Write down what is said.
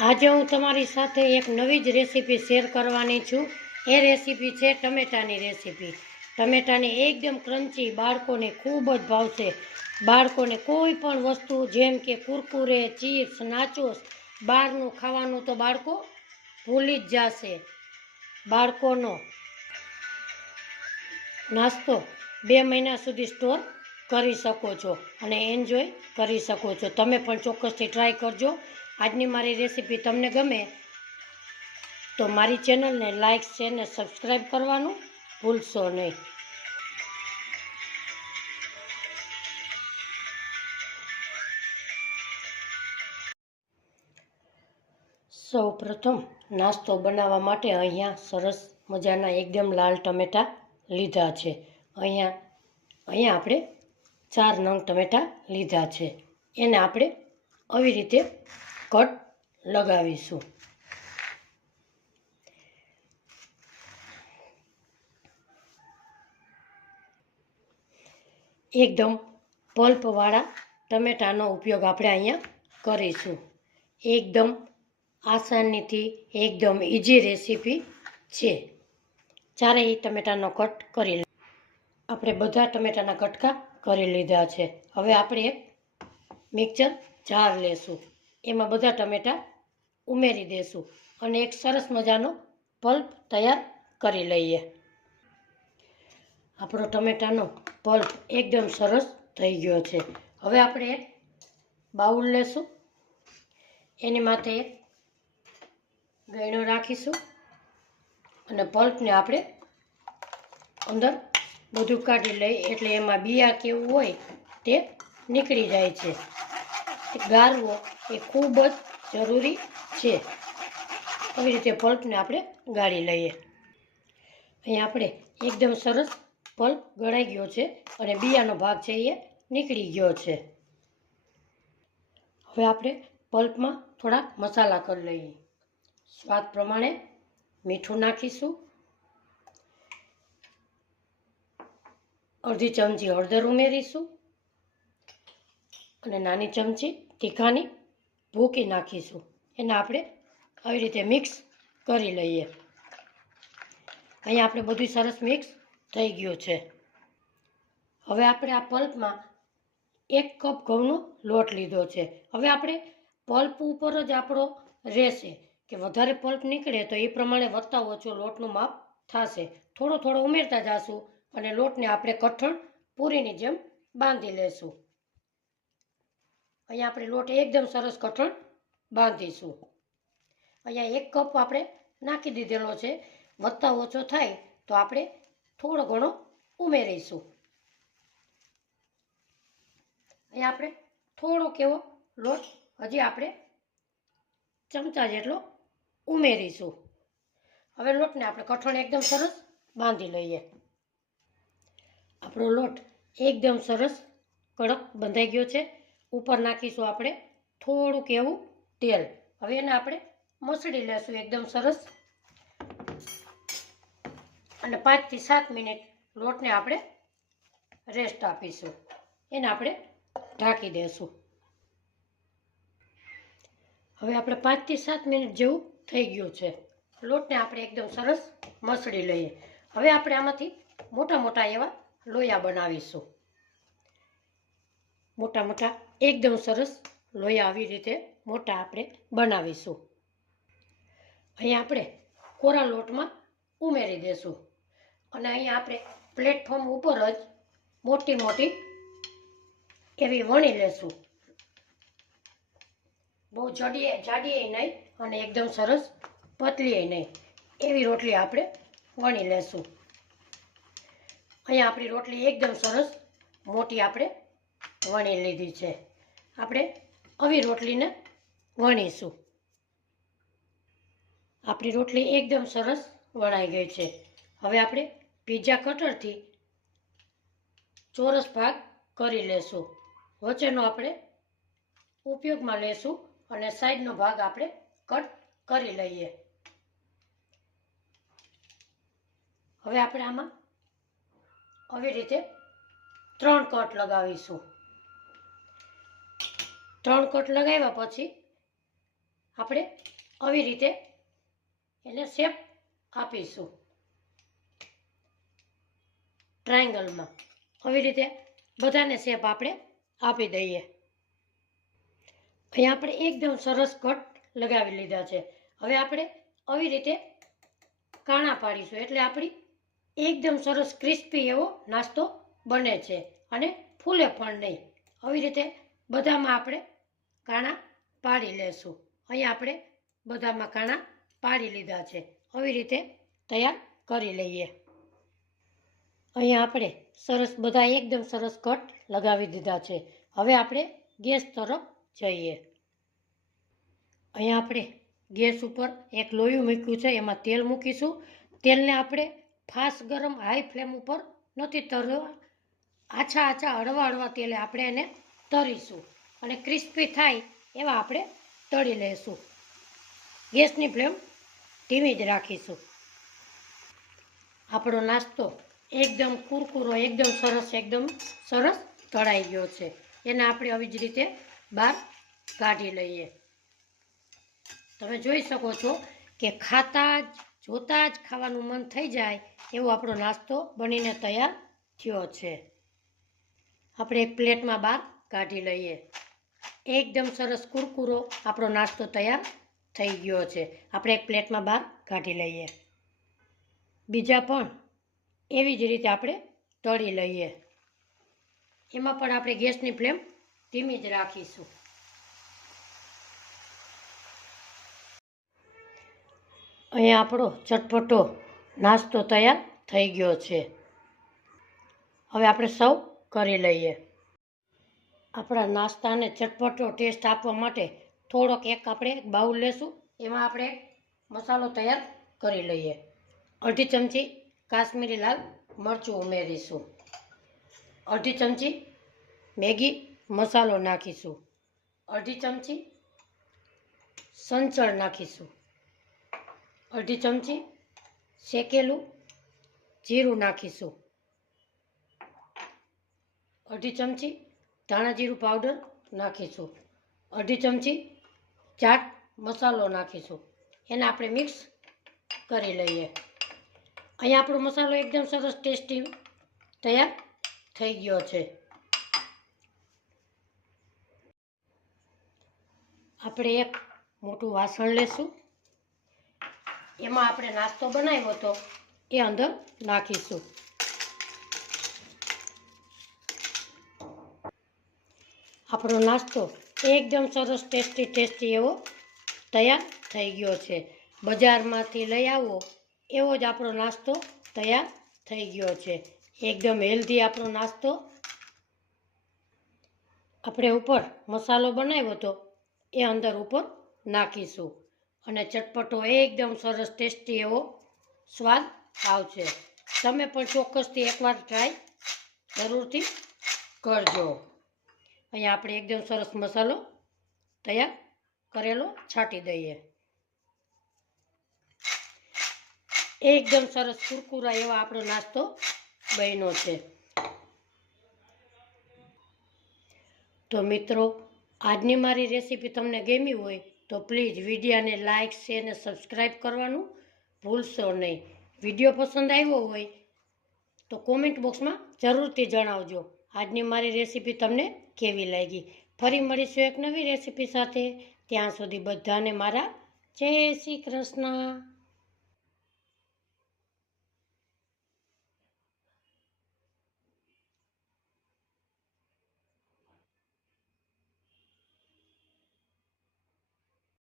આજે હું તમારી સાથે એક નવી જ રેસીપી શેર કરવાની છું। એ રેસીપી છે ટમેટાની રેસીપી। ટમેટાની એકદમ ક્રન્ચી, બાળકોને ખૂબ જ ભાવશે। બાળકોને કોઈ પણ વસ્તુ જેમ કે કુરકુરે, ચિપ્સ, નાચોસ, બહારનું ખાવાનું તો બાળકો ભૂલી જ જશે। બાળકોનો નાસ્તો 2 મહિના સુધી સ્ટોર કરી શકો છો અને એન્જોય કરી શકો છો। તમે પણ ચોક્કસથી ટ્રાય કરજો। આજની મારી રેસીપી તમને ગમે તો મારી ચેનલને લાઇક, શેર ને સબસ્ક્રાઈબ કરવાનું ભૂલશો નહીં। સૌ પ્રથમ નાસ્તો બનાવવા માટે અહીંયા સરસ મજાના એકદમ લાલ ટમેટા લીધા છે। અહીંયા આપણે 4 નંગ ટમેટા લીધા છે। એને આપણે આવી રીતે કટ લગાવીશું। એકદમ પલ્પવાળા ટમેટાનો ઉપયોગ આપણે અહીંયા કરીશું। એકદમ આસાનીથી એકદમ ઇઝી રેસીપી છે। ચારેય ટમેટાનો કટ કરી આપણે બધા ટમેટાના કટકા કરી લીધા છે। હવે આપણે એક મિક્સર જાર લેશું, એમાં બધા ટમેટા ઉમેરી દેશું અને એક સરસ મજાનો પલ્પ તૈયાર કરી લઈએ। આપણો ટમેટાનો પલ્પ એકદમ સરસ થઈ ગયો છે। હવે આપણે એક બાઉલ લેશું, એની માથે એક ગળણો રાખીશું અને પલ્પને આપણે અંદર બધું કાઢી લઈએ, એટલે એમાં બિયા કેવું હોય તે નીકળી જાય છે। ગાળવો એ ખૂબ જ જરૂરી છે। આવી રીતે પલ્પને આપણે ગાળી લઈએ। અહીંયા આપણે એકદમ સરસ પલ્પ ગળાઈ ગયો છે અને બિયાનો ભાગ છે એ નીકળી ગયો છે। હવે આપણે પલ્પમાં થોડા મસાલા કરી લઈએ। સ્વાદ પ્રમાણે મીઠું નાખીશું, અડધી ચમચી હળદર ઉમેરીશું અને નાની ચમચી તીખાની ભૂકી નાખીશું। એને આપણે આવી રીતે મિક્સ કરી લઈએ। અહીંયા આપણે બધું સરસ મિક્સ થઈ ગયું છે। હવે આપણે આ પલ્પમાં 1 કપ ઘઉંનો લોટ લીધો છે। હવે આપણે પલ્પ ઉપર જ આપણો રહેશે કે વધારે પલ્પ નીકળે તો એ પ્રમાણે વધતા ઓછો લોટનું માપ થશે। થોડો થોડો ઉમેરતા જશું અને લોટને આપણે કઠણ પૂરીની જેમ બાંધી લેશું। અહીંયા આપણે લોટ એકદમ સરસ કઠણ બાંધીશું। અહીંયા 1 કપ આપણે નાખી દીધેલો છે, વધતા ઓછો થાય તો આપણે થોડો ઘણો ઉમેરીશું। અહીંયા આપણે થોડોક એવો લોટ હજી આપણે ચમચા જેટલો ઉમેરીશું। હવે લોટને આપણે કઠણ એકદમ સરસ બાંધી લઈએ। આપણો લોટ એકદમ સરસ કડક બંધાઈ ગયો છે। ઉપર નાખીશું આપણે થોડુંક એવું તેલ। હવે એને આપણે મસળી લેશું એકદમ સરસ અને 5 થી 7 મિનિટ લોટને આપણે રેસ્ટ આપીશું। એને આપણે ઢાંકી દેશું। હવે આપણે 5 થી 7 મિનિટ જેવું થઈ ગયું છે। લોટને આપણે એકદમ સરસ મસળી લઈએ। હવે આપણે આમાંથી મોટા મોટા એવા લોયા બનાવીશું। મોટા મોટા એકદમ સરસ લોયા આવી રીતે મોટા આપણે બનાવીશું। અહીંયા આપણે કોરા લોટમાં ઉમેરી દેશું અને અહીંયા આપણે પ્લેટફોર્મ ઉપર જ મોટી મોટી એવી વણી લેશું। બહુ જાડી નહીં અને એકદમ સરસ પતલી નહીં, એવી રોટલી આપણે વણી લેશું। અહીંયા આપણી રોટલી એકદમ સરસ મોટી આપણે વણી લીધી છે। આપણે આવી રોટલીને વણીશું। આપણી રોટલી એકદમ સરસ વણાઈ ગઈ છે। હવે આપણે પિઝા કટરથી ચોરસ ભાગ કરી લેશું। વચ્ચેનો આપણે ઉપયોગમાં લેશું અને સાઈડનો ભાગ આપણે કટ કરી લઈએ। હવે આપણે આમાં આવી રીતે 3 કટ લગાવીશું। 3 કટ લગાવ્યા પછી આપણે આવી રીતે એને શેપ આપીશું ટ્રાયંગલમાં. આવી રીતે બધાને શેપ આપણે આપી દઈએ. અહીંયા આપણે એકદમ સરસ કટ લગાવી લીધા છે. હવે આપણે આવી રીતે કાણા પાડીશું એટલે આપણી એકદમ સરસ ક્રિસ્પી એવો નાસ્તો બને છે અને ફૂલે પણ નહીં. આવી રીતે બધામાં આપણે કાણા પાડી લેશું. અહીંયા આપણે બધામાં કાણા પાડી લીધા છે. આવી રીતે તૈયાર કરી લઈએ. અહીંયા આપણે સરસ બધા એકદમ સરસ કટ લગાવી દીધા છે. હવે આપણે ગેસ તરફ જઈએ. અહીંયા આપણે ગેસ ઉપર એક લોયું મૂક્યું છે, એમાં તેલ મૂકીશું. તેલને આપણે ફાસ્ટ ગરમ હાઈ ફ્લેમ ઉપર નથી તરવા, આછા હળવા તેલે આપણે એને તરીશું અને ક્રિસ્પી થાય એવા આપણે તળી લઈશું. ગેસની ફ્લેમ ધીમી જ રાખીશું. આપણો નાસ્તો એકદમ કુરકુરો, એકદમ સરસ તળાઈ ગયો છે. એને આપણે આવી જ રીતે બહાર કાઢી લઈએ. તમે જોઈ શકો છો કે જોતા જ ખાવાનું મન થઈ જાય એવો આપણો નાસ્તો બનીને તૈયાર થયો છે. આપણે એક પ્લેટમાં બહાર કાઢી લઈએ. એકદમ સરસ કુરકુરો આપણો નાસ્તો તૈયાર થઈ ગયો છે. આપણે એક પ્લેટમાં બહાર કાઢી લઈએ. બીજા પણ એવી જ રીતે આપણે તળી લઈએ. એમાં પણ આપણે ગેસની ફ્લેમ ધીમી જ રાખીશું. અહીંયા આપણો ચટપટો નાસ્તો તૈયાર થઈ ગયો છે. હવે આપણે સર્વ કરી લઈએ. આપણા નાસ્તાને ચટપટો ટેસ્ટ આપવા માટે થોડોક આપણે બાઉલ લેશું. એમાં આપણે મસાલો તૈયાર કરી લઈએ. અડધી ચમચી કાશ્મીરી લાલ મરચું ઉમેરીશું. અડધી ચમચી મેગી મસાલો નાખીશું. અડધી ચમચી સંચળ નાખીશું. અડધી ચમચી શેકેલું જીરું નાખીશું. અડધી ચમચી ધાણા જીરું પાવડર નાખીશું. અડધી ચમચી ચાટ મસાલો નાખીશું. એને આપણે મિક્સ કરી લઈએ. અહીંયા આપણો મસાલો એકદમ સરસ ટેસ્ટી તૈયાર થઈ ગયો છે. આપણે એક મોટું વાસણ લેશું. એમાં આપણે નાસ્તો બનાવ્યો હતો એ અંદર નાખીશું. આપણો નાસ્તો એકદમ સરસ ટેસ્ટી એવો તૈયાર થઈ ગયો છે. બજારમાંથી લઈ આવો એવો જ આપણો નાસ્તો તૈયાર થઈ ગયો છે. એકદમ હેલ્ધી આપણો નાસ્તો. આપણે ઉપર મસાલો બનાવ્યો હતો એ અંદર ઉપર નાખીશું અને ચટપટો એકદમ સરસ ટેસ્ટી એવો સ્વાદ આવશે. તમે પણ ચોક્કસથી એકવાર ટ્રાય જરૂરથી કરજો. અહીંયા આપણે એકદમ સરસ મસાલો તૈયાર કરેલો છાંટી દઈએ. એકદમ સરસ કુરકુરા એવો આપણો નાસ્તો બન્યો છે. તો મિત્રો, આજની મારી રેસીપી તમને ગમી હોય તો પ્લીઝ વિડીયોને લાઇક, શેર અને સબસ્ક્રાઈબ કરવાનું ભૂલશો નહીં. વિડીયો પસંદ આવ્યો હોય તો કોમેન્ટ બોક્સમાં જરૂરથી જણાવજો આજની મારી રેસીપી તમને કેવી લાગી. ફરી મળીશું એક નવી રેસીપી સાથે. ત્યાં સુધી બધાને મારા જય શ્રી કૃષ્ણ.